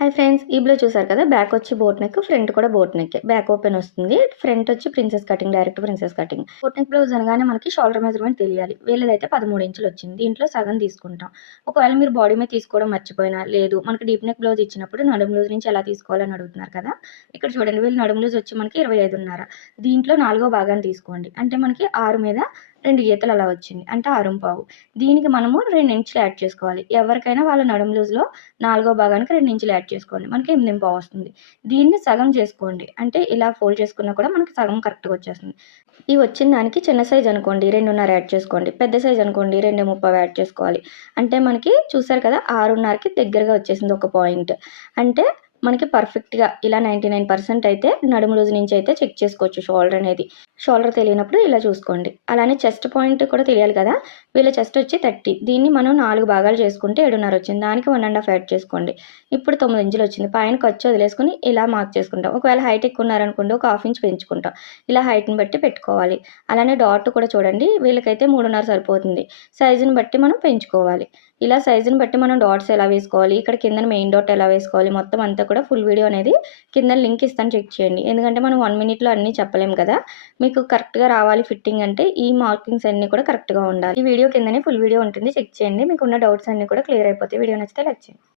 Hi friends ఈ blue చూసారు కదా? బ్యాక్ వచ్చి బోట్ నెక్ ఫ్రంట్ కూడా బోట్ నెక్ బ్యాక్ ఓపెన్ వస్తుంది. ఫ్రంట్ వచ్చి princess cutting direct princess cutting boat neck blouse అనగానే మనకి షోల్డర్ మెజర్మెంట్ తెలియాలి. వీళ్ళదైతే పదమూడు ఇంచులు వచ్చింది. దీంట్లో సగం తీసుకుంటాం. ఒకవేళ మీరు బాడీ మీద తీసుకోవడం మర్చిపోయినా లేదు మనకి డీప్ నెక్ బ్లౌజ్ ఇచ్చినప్పుడు నడుము బ్లౌజ్ నుంచి ఎలా తీసుకోవాలని అడుగుతున్నారు కదా? ఇక్కడ చూడండి వీళ్ళు నడుము బ్లౌజ్ వచ్చి మనకి ఇరవై ఐదున్నర. దీంట్లో నాలుగో భాగాన్ని తీసుకోండి. అంటే మనకి ఆరు మీద రెండు గీతలు అలా వచ్చింది. అంటే ఆరుంపావు దీనికి మనము రెండు ఇంచులు యాడ్ చేసుకోవాలి. ఎవరికైనా వాళ్ళ నడుము లూజ్లో నాలుగో భాగానికి రెండు ఇంచులు యాడ్ చేసుకోండి. మనకి ఎనిమిది పావు వస్తుంది. దీన్ని సగం చేసుకోండి. అంటే ఇలా ఫోల్డ్ చేసుకున్నా కూడా మనకి సగం కరెక్ట్గా వచ్చేస్తుంది. ఈ వచ్చిన దానికి చిన్న సైజ్ అనుకోండి. రెండున్నర యాడ్ చేసుకోండి. పెద్ద సైజ్ అనుకోండి. రెండు ముప్పై యాడ్ చేసుకోవాలి. అంటే మనకి చూసారు కదా ఆరున్నరకి దగ్గరగా వచ్చేసింది ఒక పాయింట్ అంటే మనకి పర్ఫెక్ట్గా ఇలా నైంటీ నైన్ పర్సెంట్ అయితే నడుము లూజ్ నుంచి అయితే చెక్ చేసుకోవచ్చు షోల్డర్ అనేది. షోల్డర్ తెలియనప్పుడు ఇలా చూసుకోండి. అలానే చెస్ట్ పాయింట్ కూడా తెలియాలి కదా? వీళ్ళ చెస్ట్ వచ్చి థర్టీ. దీన్ని మనం నాలుగు భాగాలు చేసుకుంటే ఏడున్నర వచ్చింది. దానికి వన్ అండ్ హాఫ్ యాడ్ చేసుకోండి. ఇప్పుడు తొమ్మిది ఇంచులు వచ్చింది. పైన ఖర్చు వదిలేసుకుని ఇలా మార్క్ చేసుకుంటాం. ఒకవేళ హైట్ ఎక్కువ ఉన్నారనుకోండి ఒక హాఫ్ ఇంచ్ పెంచుకుంటాం. ఇలా హైట్ని బట్టి పెట్టుకోవాలి. అలానే డాట్ కూడా చూడండి. వీళ్ళకైతే మూడున్నర సరిపోతుంది. సైజుని బట్టి మనం పెంచుకోవాలి. ఇలా సైజుని బట్టి మనం డాట్స్ ఎలా వేసుకోవాలి? ఇక్కడ కింద మెయిన్ డాట్ ఎలా వేసుకోవాలి? మొత్తం అంతా కూడా ఫుల్ వీడియో అనేది కింద లింక్ ఇస్తాను చెక్ చేయండి. ఎందుకంటే మనం వన్ మినిట్లో అన్నీ చెప్పలేము కదా. మీకు కరెక్ట్గా రావాలి ఫిట్టింగ్ అంటే ఈ మార్కింగ్స్ అన్నీ కూడా కరెక్ట్గా ఉండాలి. ఈ వీడియో కిందనే ఫుల్ వీడియో ఉంటుంది. చెక్ చేయండి. మీకు ఉన్న డౌట్స్ అన్నీ కూడా క్లియర్ అయిపోతాయి. వీడియో నచ్చితే లైక్ చేయండి.